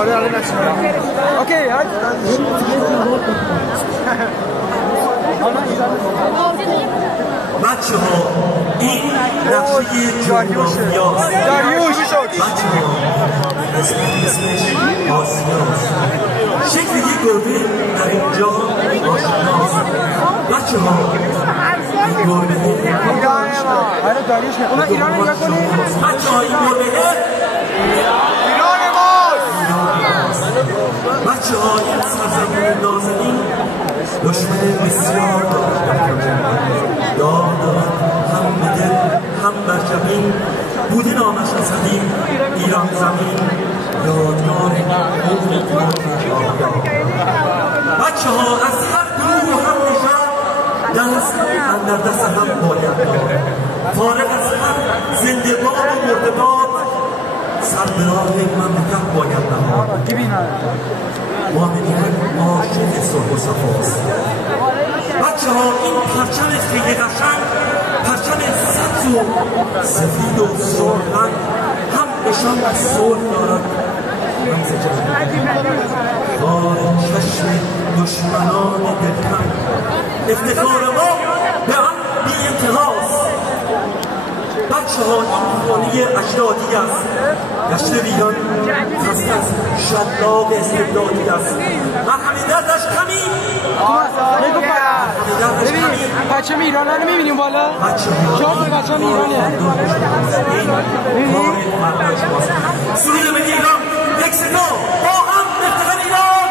آره الان نچینم. اوکی هر بچه ها این نقشه جغرافیاست. داریوش بچه ها اسمش آسیاست. شکل یک گربه در اینجا آشناست. بچه ها این گربه آره داریوش نه. اونا ایران نگاه کنید. بچه ها این گربه ایران ماست. بچه ها این سرزمین نازنین دشمن بسیار دار دارد هم به دل هم بر جبین بوده نامش از قدیم ایران زمین یادگار بچه ها از هر گروه و هم نژاد دست اندر دست هم باید فارغ از هر زنده باد و مرده باد سر به راه مملکت باید نهاد مؤمنین عاشق صلح و صفاست. بچه ها این پرچم خیلی قشنگ پرچم سبز و سفید و سرخ رنگ هم نشان از صلح دارد رمز جنگ کار چشم دشمنان دلتنگ افتخار ما به آن بی انتهاست. بچه ها این خانه اجدادی است گشت ویران خسته از شلاق استبدادی است مرحمه دردش کمی ببین بچه ایران ها رو میبینیم بالا 4 تا بچه ایرانه سرود به ایران یک صدا با هم افتخار ایران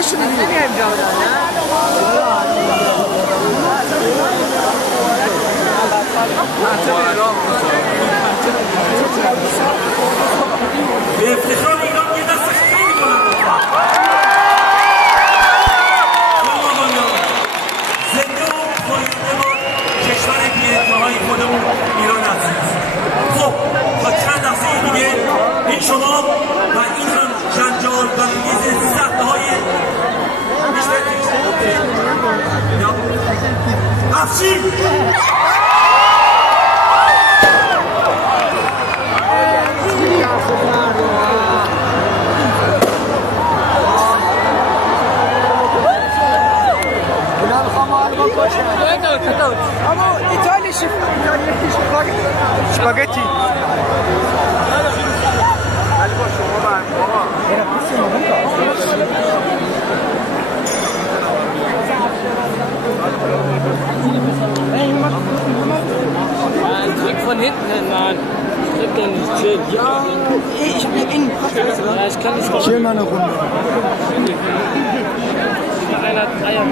پشت بگیر به افتخار ایران یه دستش خیلی بلند زنده و پاینده با کشور بی‌انتهای خودمون ایران عزیز. خب تا چند لحظه دیگه این شما و این هم جنجال و میز سطحهای افشین اما ایتالی شپاگتی Drück von hinten hin, Mann. Drück doch nicht schön. Ja, ich bin innen. Ja, ich kann nicht. Schön mal eine Runde. Einer Dreier.